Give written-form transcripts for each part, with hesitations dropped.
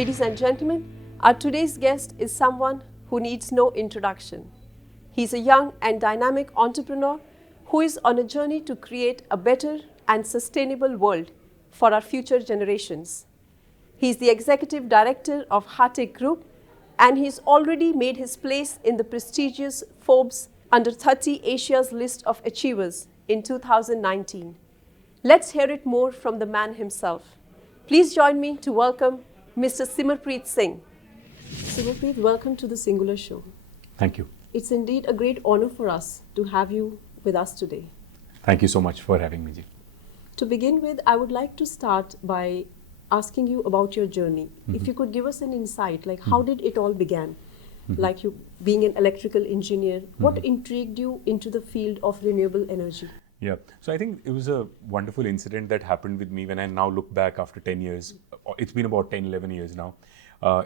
Ladies and gentlemen, our today's guest is someone who needs no introduction. He's a young and dynamic entrepreneur who is on a journey to create a better and sustainable world for our future generations. He's the Executive Director of Hartek Group, and he's already made his place in the prestigious Forbes Under 30 Asia's list of achievers in 2019. Let's hear it more from the man himself. Please join me to welcome Mr. Simarpreet Singh. Simarpreet, welcome to the Singular Show. Thank you. It's indeed a great honor for us to have you with us today. Thank you so much for having me, Ji. To begin with, I would like to start by asking you about your journey. If you could give us an insight, like how did it all begin? Like you being an electrical engineer, what intrigued you into the field of renewable energy? Yeah, so I think it was a wonderful incident that happened with me when I now look back after 10 years. It's been about 10, 11 years now.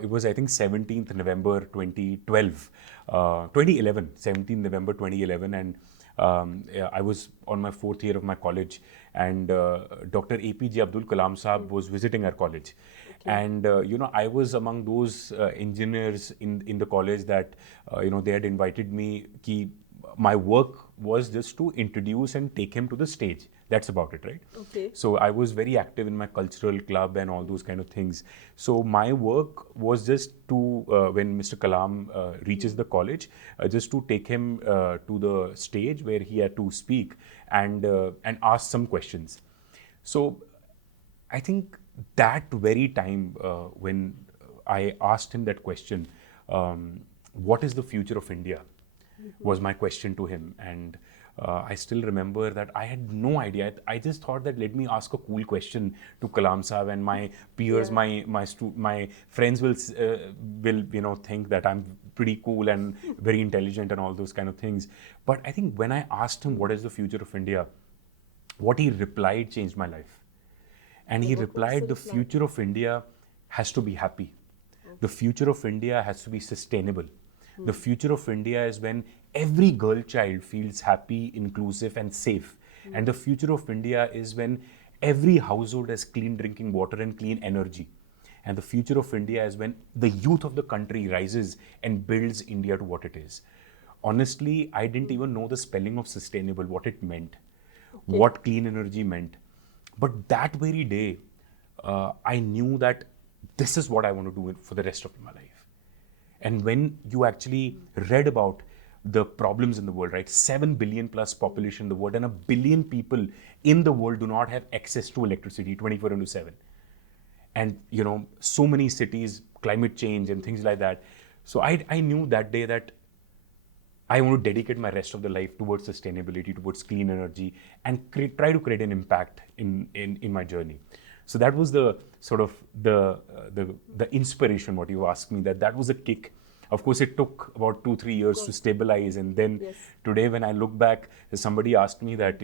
It was, I think, 17th November 2012, 2011, 17th November 2011. And I was on my 4th year of my college, and Dr. APJ Abdul Kalam Saab was visiting our college. And, I was among those engineers in the college that, they had invited me. My work was just to introduce and take him to the stage. That's about it, right? Okay. So I was very active in my cultural club and all those kind of things. So my work was just to, when Mr. Kalam reaches the college, just to take him to the stage where he had to speak and ask some questions. So I think that very time when I asked him that question, what is the future of India? Was my question to him. And I still remember that I had no idea. I just thought that let me ask a cool question to Kalam Saab, and my peers, my friends will think that I'm pretty cool and very intelligent and all those kind of things. But I think when I asked him what is the future of India, what he replied changed my life. And he replied, the future of India has to be happy. The future of India has to be sustainable. The future of India is when every girl child feels happy, inclusive and safe. And the future of India is when every household has clean drinking water and clean energy. And the future of India is when the youth of the country rises and builds India to what it is. Honestly, I didn't even know the spelling of sustainable, what it meant, what clean energy meant. But that very day, I knew that this is what I want to do for the rest of my life. And when you actually read about the problems in the world, right? 7 billion plus population in the world, and 1 billion people in the world do not have access to electricity 24/7. And, so many cities, climate change and things like that. So I knew that day that I want to dedicate my rest of the life towards sustainability, towards clean energy, and try to create an impact in my journey. So that was the sort of the inspiration, what you asked me, that was a kick. Of course, it took about 2-3 years to stabilize. And then today, when I look back, somebody asked me that,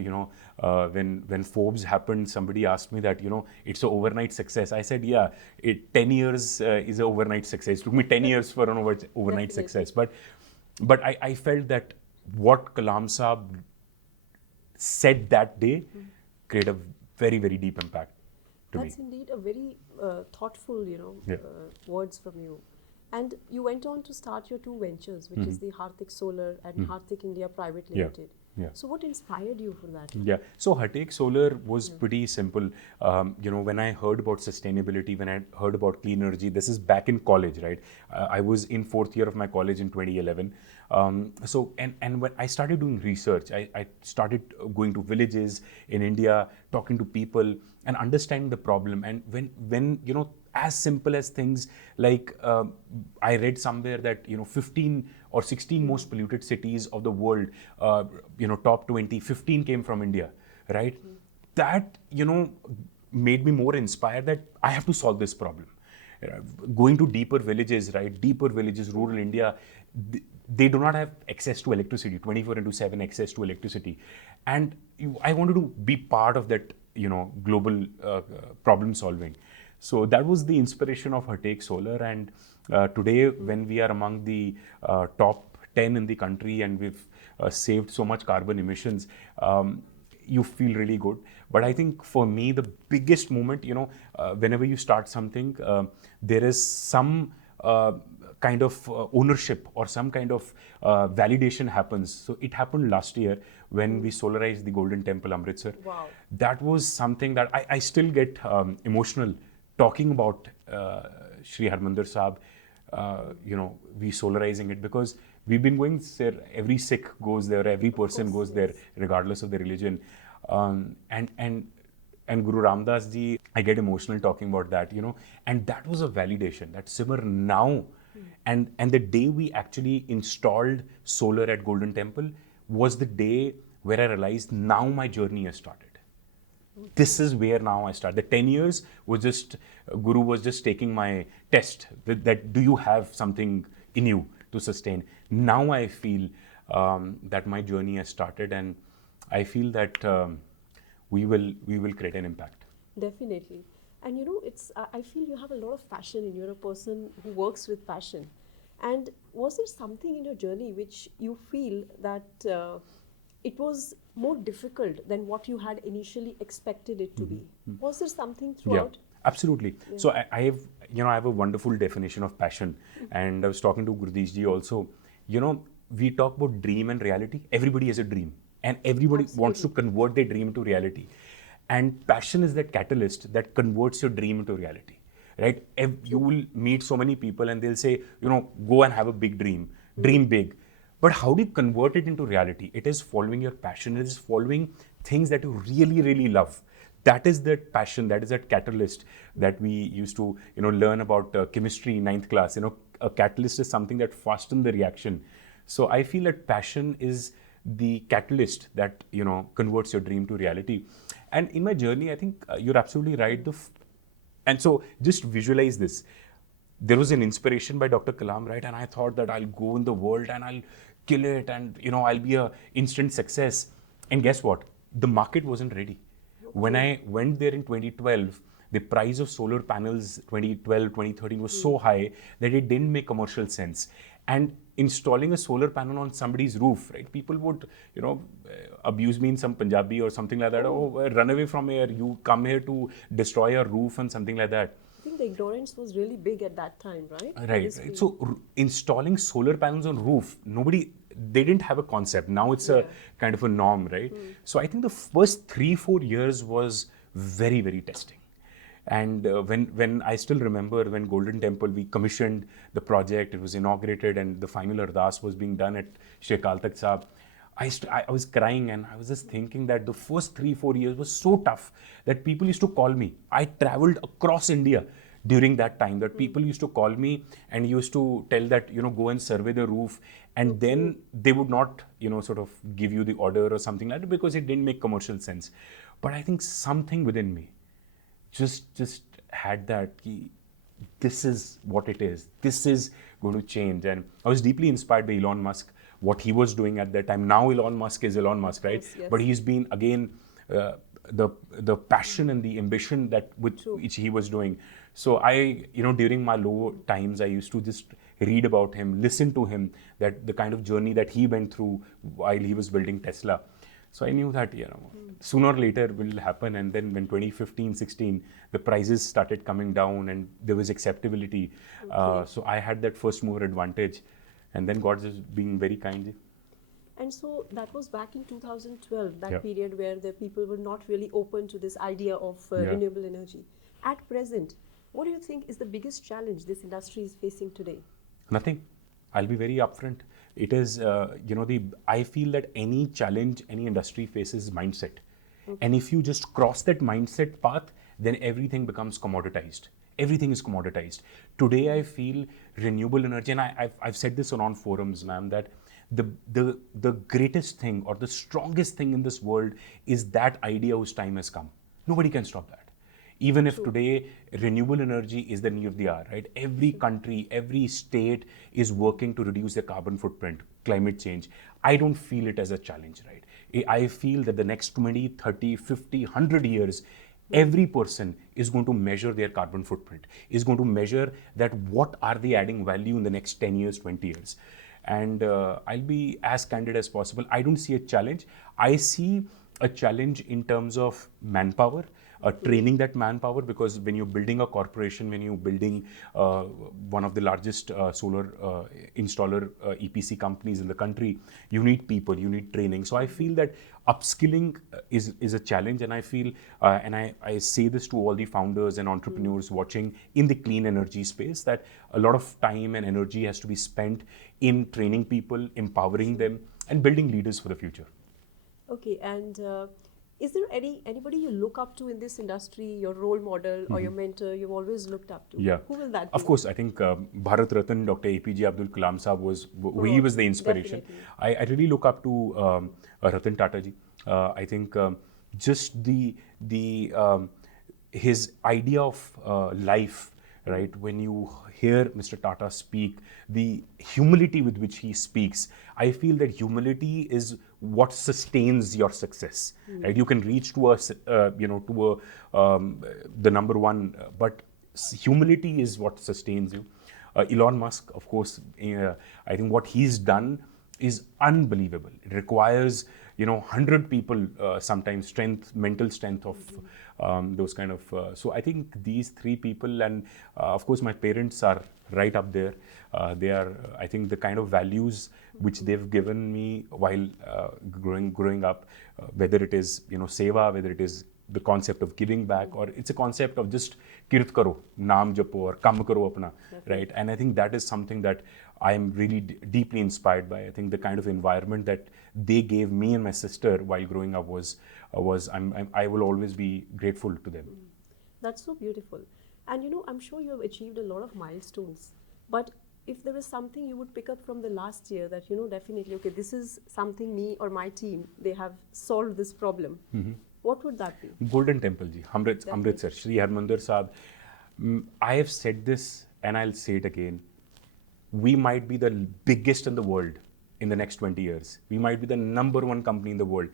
when Forbes happened, somebody asked me that, it's an overnight success. I said, 10 years is an overnight success. It took me 10 years for an overnight success. But I felt that what Kalam Saab said that day created a very, very deep impact. That's indeed a very thoughtful, words from you. And you went on to start your two ventures, which is the Hartek Solar and Hartek India Private Limited. Yeah. So what inspired you for that? Yeah. So Hartek Solar was pretty simple. When I heard about sustainability, when I heard about clean energy, this is back in college, right? I was in 4th year of my college in 2011. And when I started doing research, I started going to villages in India, talking to people and understanding the problem. And when as simple as things like I read somewhere that 15 or 16 most polluted cities of the world, top 20, 15 came from India, right? That made me more inspired that I have to solve this problem. Going to deeper villages, right? Deeper villages, rural India, they do not have access to electricity, 24/7 access to electricity, and I wanted to be part of that, global problem solving. So that was the inspiration of Hartek Solar, and today when we are among the top 10 in the country and we've saved so much carbon emissions, you feel really good. But I think for me, the biggest moment, whenever you start something, there is some kind of ownership or some kind of validation happens. So it happened last year when we solarized the Golden Temple, Amritsar. Wow. That was something that I still get emotional talking about Shri Harmandir Sahib, we solarizing it, because we've been going there, every Sikh goes there, every person goes there, regardless of the religion. And Guru Ramdas ji, I get emotional talking about that, and that was a validation that Simar now, and the day we actually installed solar at Golden Temple was the day where I realized now my journey has started. This is where now I start. The 10 years was just, Guru was just taking my test, that do you have something in you to sustain. Now I feel that my journey has started, and I feel that we will create an impact. Definitely. And I feel you have a lot of passion, and you're a person who works with passion. And was there something in your journey which you feel that it was more difficult than what you had initially expected it to be? Was there something throughout? Yeah, absolutely. Yeah. So I have a wonderful definition of passion, and I was talking to Gurdesh ji also. We talk about dream and reality. Everybody has a dream, and everybody wants to convert their dream into reality. And passion is that catalyst that converts your dream into reality, right? You will meet so many people and they'll say, go and have a big dream, dream big. But how do you convert it into reality? It is following your passion. It is following things that you really, really love. That is that passion. That is that catalyst that we used to, learn about chemistry in 9th class. A catalyst is something that fastens the reaction. So I feel that passion is the catalyst that, converts your dream to reality. And in my journey, I think you're absolutely right. And so just visualize this. There was an inspiration by Dr. Kalam, right? And I thought that I'll go in the world and I'll kill it, and I'll be a instant success. And guess what? The market wasn't ready. When I went there in 2012, the price of solar panels 2012, 2013 was so high that it didn't make commercial sense. And installing a solar panel on somebody's roof, right? People would, abuse me in some Punjabi or something like that. Oh, run away from here. You come here to destroy your roof and something like that. I think the ignorance was really big at that time, right? Right. So installing solar panels on roof, they didn't have a concept. Now it's a kind of a norm, right? So I think the first 3-4 years was very, very testing. And when I still remember when Golden Temple, we commissioned the project, it was inaugurated, and the final ardas was being done at Sheikh Altak Sahib. I was crying, and I was just thinking that the first 3-4 years was so tough that people used to call me. I traveled across India during that time, that people used to call me and used to tell that, go and survey the roof. And then they would not, sort of give you the order or something like that, because it didn't make commercial sense. But I think something within me just had that, this is what it is. This is going to change. And I was deeply inspired by Elon Musk, what he was doing at that time. Now Elon Musk is Elon Musk, right? Yes. But he's been, again, the passion and the ambition that which he was doing. So I, during my low times, I used to just read about him, listen to him, that the kind of journey that he went through while he was building Tesla. So I knew that, sooner or later will happen. And then when 2015-16, the prices started coming down and there was acceptability. So I had that first mover advantage. And then God is being very kind. And so that was back in 2012, that period where the people were not really open to this idea of renewable energy. At present, what do you think is the biggest challenge this industry is facing today? Nothing. I'll be very upfront. It is, I feel that any challenge any industry faces mindset. And if you just cross that mindset path, then everything becomes commoditized. Everything is commoditized. Today, I feel renewable energy, and I've said this on forums, ma'am, that the greatest thing or the strongest thing in this world is that idea whose time has come. Nobody can stop that. Even if today renewable energy is the need of the hour, right? Every country, every state is working to reduce their carbon footprint, climate change. I don't feel it as a challenge, right? I feel that the next 20, 30, 50, 100 years, every person is going to measure their carbon footprint, is going to measure that what are they adding value in the next 10 years, 20 years. And I'll be as candid as possible. I don't see a challenge. I see a challenge in terms of manpower, training that manpower, because when you're building a corporation, when you're building one of the largest solar installer EPC companies in the country, you need people, you need training. So I feel that upskilling is a challenge, and I feel, and I say this to all the founders and entrepreneurs watching in the clean energy space, that a lot of time and energy has to be spent in training people, empowering them, and building leaders for the future. Okay, and is there anybody you look up to in this industry, your role model or your mentor you've always looked up to? Yeah. Who will that be? Of course, I think Bharat Ratan, Dr. APJ Abdul Kalam Saab he was the inspiration. I really look up to Ratan Tata ji. I think just his idea of life, right? When you hear Mr. Tata speak, the humility with which he speaks, I feel that humility is what sustains your success, right? You can reach to the number one, but humility is what sustains you. Elon Musk, of course, I think what he's done is unbelievable. It requires 100 people, sometimes mental strength of those kind of. So I think these three people, and of course my parents are right up there. They are, I think, the kind of values which they've given me while growing up, whether it is seva, whether it is the concept of giving back, or it's a concept of just kirt karo, naam japo, or kam karo apna, right? And I think that is something that I am really deeply inspired by. I think the kind of environment that they gave me and my sister while growing up I will always be grateful to them. That's so beautiful. And I'm sure you have achieved a lot of milestones, but if there is something you would pick up from the last year that definitely, okay, this is something me or my team, they have solved this problem, what would that be? Golden Temple ji, Amritsar, Shri Harmandir Sahib. I have said this and I'll say it again. We might be the biggest in the world in the next 20 years. We might be the number one company in the world.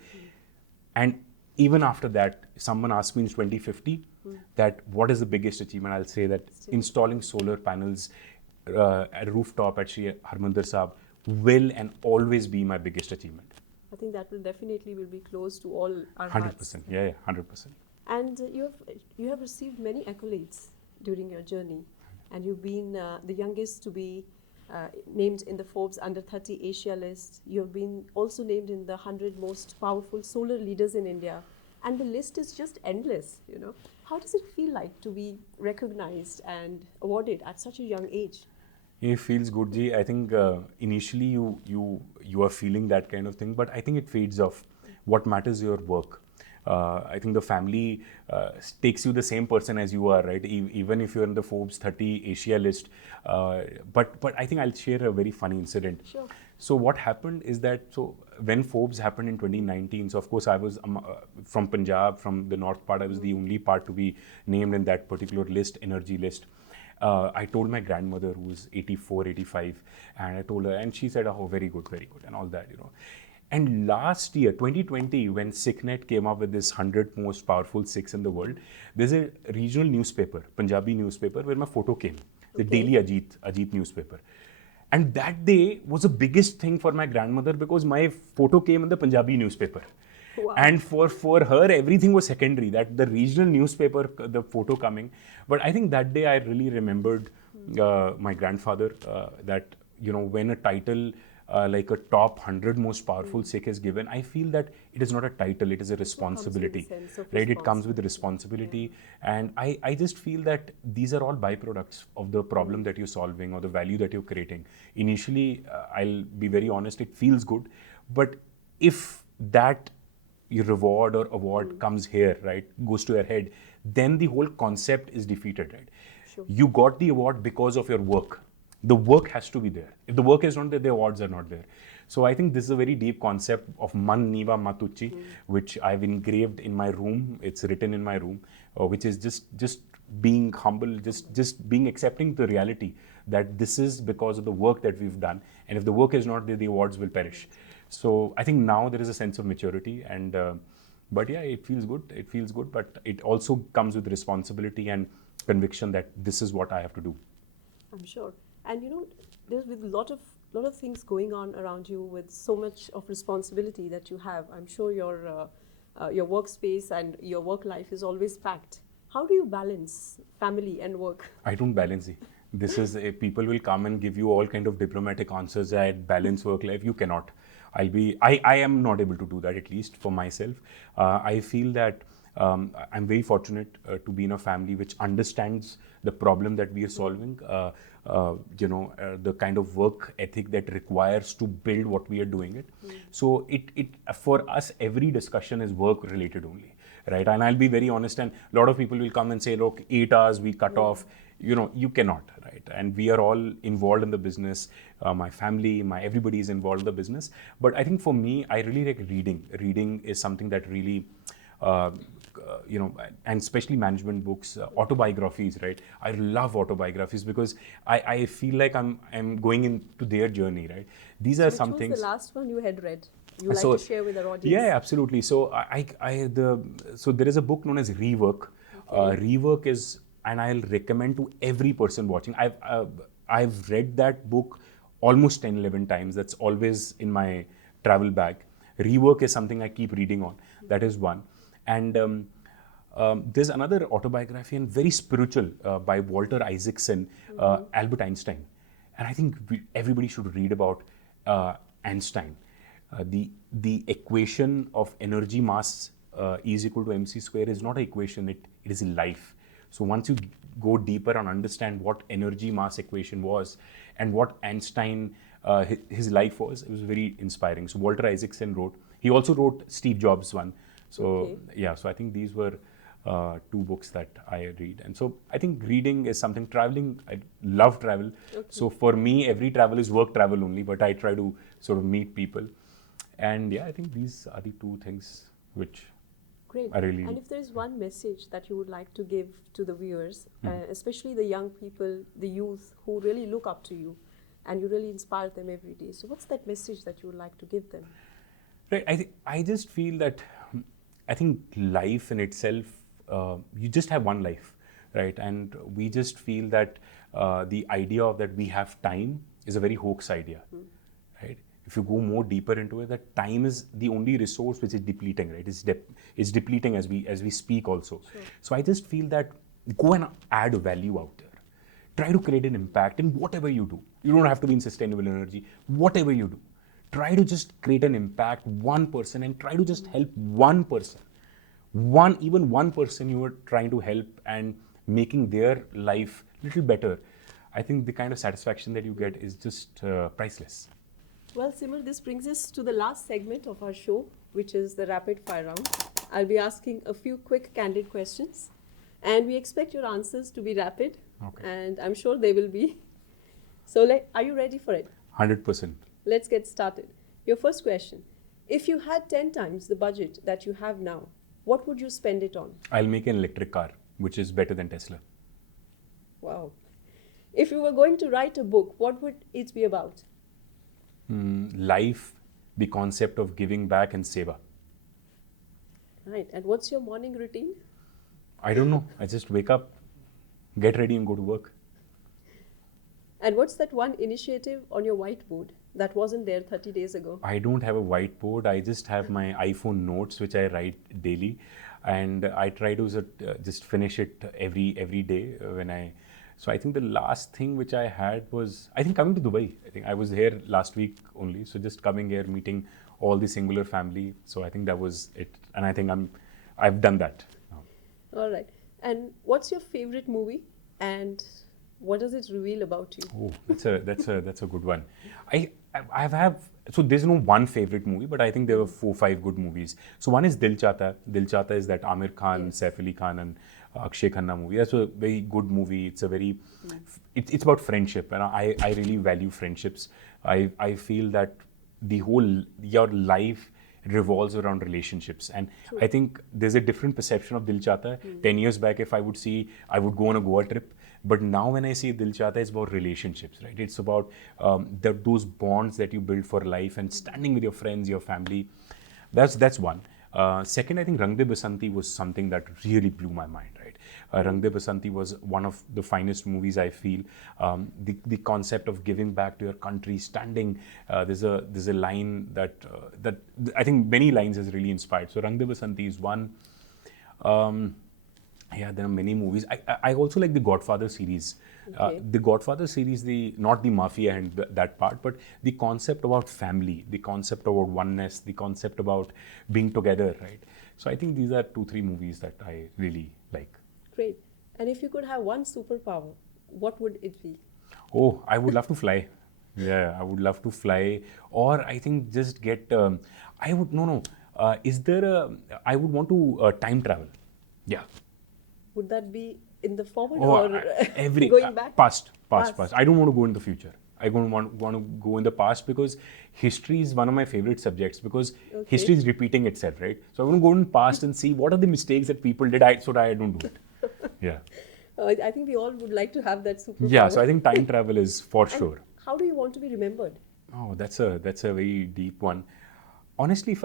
And even after that, someone asked me in 2050 that what is the biggest achievement? I'll say that installing solar panels at a rooftop at Shri Harmandir Sahib will and always be my biggest achievement. I think that will definitely be close to all our 100%, hearts. yeah, 100%. And you have received many accolades during your journey, and you've been the youngest to be named in the Forbes Under 30 Asia list. You've been also named in the 100 most powerful solar leaders in India, and the list is just endless. How does it feel like to be recognized and awarded at such a young age? It feels good, ji. I think initially you are feeling that kind of thing, but I think it fades off. What matters is your work. I think the family takes you the same person as you are, right? Even if you're in the Forbes 30 Asia list. But I think I'll share a very funny incident. Sure. So what happened is that, when Forbes happened in 2019, so of course I was from Punjab, from the north part, I was the only part to be named in that particular list, energy list. I told my grandmother, who was 84, 85, and I told her, and she said, oh, very good, and all that, And last year, 2020, when SikhNet came up with this 100 most powerful Sikhs in the world, there's a regional newspaper, Punjabi newspaper, where my photo came, the Daily Ajit newspaper. And that day was the biggest thing for my grandmother because my photo came in the Punjabi newspaper. Wow. And for her, everything was secondary, that the regional newspaper, the photo coming. But I think that day I really remembered my grandfather, that, when a title like a top 100 most powerful Sikh is given, I feel that it is not a title, it is a responsibility, right? It comes with responsibility. Yeah. And I just feel that these are all byproducts of the problem that you're solving or the value that you're creating. Initially, I'll be very honest, it feels good. But if that your reward or award comes here, right, goes to your head, then the whole concept is defeated, right? Sure. You got the award because of your work. The work has to be there. If the work is not there, the awards are not there. So I think this is a very deep concept of Man Niva Matucci, which I've engraved in my room. It's written in my room, which is just being humble, just being accepting the reality that this is because of the work that we've done. And if the work is not there, the awards will perish. So I think now there is a sense of maturity, and but yeah, it feels good. It feels good, but it also comes with responsibility and conviction that this is what I have to do. I'm sure. And there's with a lot of things going on around you, with so much of responsibility that you have. I'm sure your your workspace and your work life is always packed. How do you balance family and work? I don't balance it. This is people will come and give you all kind of diplomatic answers at balance work life. You cannot. I am not able to do that, at least for myself. I feel that I'm very fortunate to be in a family which understands the problem that we are solving. The kind of work ethic that requires to build what we are doing it. So it for us, every discussion is work related only, right? And I'll be very honest, and a lot of people will come and say, look, 8 hours we cut off. You cannot, right? And we are all involved in the business. My family, everybody is involved in the business. But I think for me, I really like reading. Reading is something that really, and especially management books, autobiographies, right? I love autobiographies because I feel like I'm going into their journey, right? These are some things. Which was the last one you had read? You like to share with our audience? Yeah, absolutely. So so there is a book known as Rework. Okay. Rework is, and I'll recommend to every person watching. I've read that book almost 10, 11 times. That's always in my travel bag. Rework is something I keep reading on. That is one. And there's another autobiography and very spiritual by Walter Isaacson, Albert Einstein. And I think everybody should read about Einstein. The equation of energy mass is equal to mc square is not an equation, it is a life. So once you go deeper and understand what energy mass equation was and what Einstein, his life was, it was very inspiring. So Walter Isaacson wrote, he also wrote Steve Jobs one. So so I think these were two books that I read. And so I think reading is something, traveling, I love travel. Okay. So for me, every travel is work travel only, but I try to sort of meet people. And I think these are the two things which Great. I really... And if there is one message that you would like to give to the viewers, especially the young people, the youth who really look up to you and you really inspire them every day. So what's that message that you would like to give them? Right. I just feel that, I think life in itself, you just have one life, right? And we just feel that the idea of that we have time is a very hoax idea, right? If you go more deeper into it, that time is the only resource which is depleting, right? It's depleting as we speak also. Sure. So I just feel that go and add value out there. Try to create an impact in whatever you do. You don't have to be in sustainable energy. Whatever you do, try to just create an impact, one person, and try to just help one person. Even one person you are trying to help and making their life a little better. I think the kind of satisfaction that you get is just priceless. Well, Simar, this brings us to the last segment of our show, which is the rapid fire round. I'll be asking a few quick, candid questions, and we expect your answers to be rapid. Okay. And I'm sure they will be. So, are you ready for it? 100%. Let's get started. Your first question: if you had 10 times the budget that you have now, what would you spend it on? I'll make an electric car, which is better than Tesla. Wow. If you were going to write a book, what would it be about? Life, the concept of giving back and seva. Right. And what's your morning routine? I don't know. I just wake up, get ready and go to work. And what's that one initiative on your whiteboard that wasn't there 30 days ago? I don't have a whiteboard. I just have my iPhone notes, which I write daily. And I try to just finish it every day when I... So I think the last thing which I had was, I think coming to Dubai. I think I was here last week only. So just coming here, meeting all the Singhular family. So I think that was it. And I think I've done that now. All right. And what's your favorite movie? And what does it reveal about you? Oh, that's a good one. So there's no one favorite movie, but I think there were 4, 5 good movies. So one is Dil Chahta. Dil Chahta is that Amir Khan, Saif Ali Khan and Akshay Khanna movie. That's a very good movie. It's a very, it's about friendship, and I really value friendships. I feel that your life revolves around relationships, and true. I think there's a different perception of Dil Chahta. 10 years back, if I would go on a Goa trip, but now when I see Dil Chahta, it's about relationships, right? It's about those bonds that you build for life and standing with your friends, your family. That's one. Second, I think Rang De Basanti was something that really blew my mind, right? Rang De Basanti was one of the finest movies, I feel. The concept of giving back to your country, standing. There's a line that I think many lines has really inspired. So Rang De Basanti is one. Yeah, there are many movies. I also like the Godfather series. Okay. The Godfather series, not the mafia and that part, but the concept about family, the concept about oneness, the concept about being together, right? So I think these are 2-3 movies that I really like. Great. And if you could have one superpower, what would it be? Oh, I would love to fly. Yeah, I would love to fly. Or I think just get, I would, no. I would want to time travel. Yeah. Would that be in the forward Oh, or going back? Past. I don't want to go in the future. I don't want to go in the past because history is one of my favorite subjects because history is repeating itself, right? So I want to go in the past and see what are the mistakes that people did so that I don't do it. Yeah. I think we all would like to have that superpower. Yeah, so I think time travel is for And sure. how do you want to be remembered? Oh, that's a very deep one. Honestly,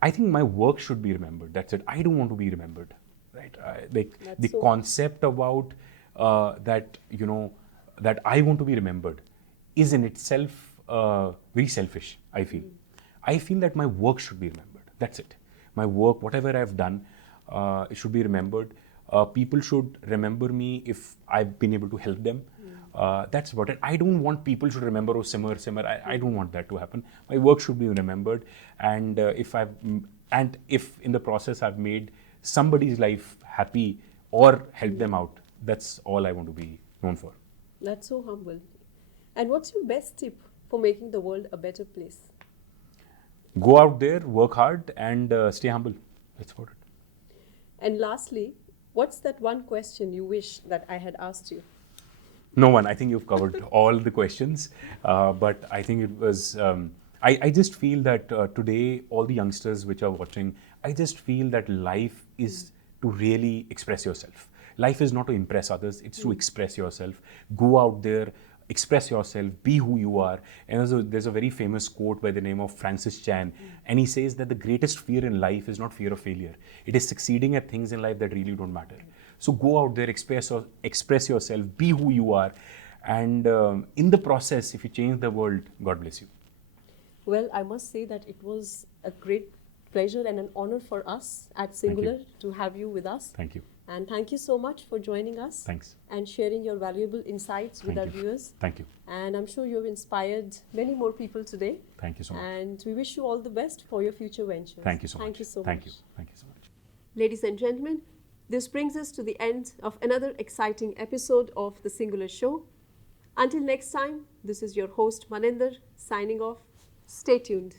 I think my work should be remembered. That's it. I don't want to be remembered, right? The concept about that that I want to be remembered is in itself very selfish. I feel. I feel that my work should be remembered. That's it. My work, whatever I've done, it should be remembered. People should remember me if I've been able to help them. That's about it. I don't want people should remember, oh, Simar. I don't want that to happen. My work should be remembered, and if in the process I've made somebody's life happy or help them out, that's all I want to be known for. That's so humble. And what's your best tip for making the world a better place? Go out there, work hard, and stay humble. That's about it. And lastly, what's that one question you wish that I had asked you? No one. I think you've covered all the questions, but I think it was. I just feel that today, all the youngsters which are watching, I just feel that life is to really express yourself. Life is not to impress others; it's to express yourself. Go out there, express yourself, be who you are. And there's a very famous quote by the name of Francis Chan, and he says that the greatest fear in life is not fear of failure; it is succeeding at things in life that really don't matter. So go out there, express yourself, be who you are, and in the process, if you change the world, God bless you. Well, I must say that it was a great pleasure and an honor for us at Singular to have you with us. Thank you. And thank you so much for joining us. Thanks. And sharing your valuable insights with our viewers. Thank you. And I'm sure you've inspired many more people today. Thank you so much. And we wish you all the best for your future ventures. Thank you so much. Thank you so much. Thank you. Thank you so much. Ladies and gentlemen, this brings us to the end of another exciting episode of The Singular Show. Until next time, this is your host Maninder signing off. Stay tuned.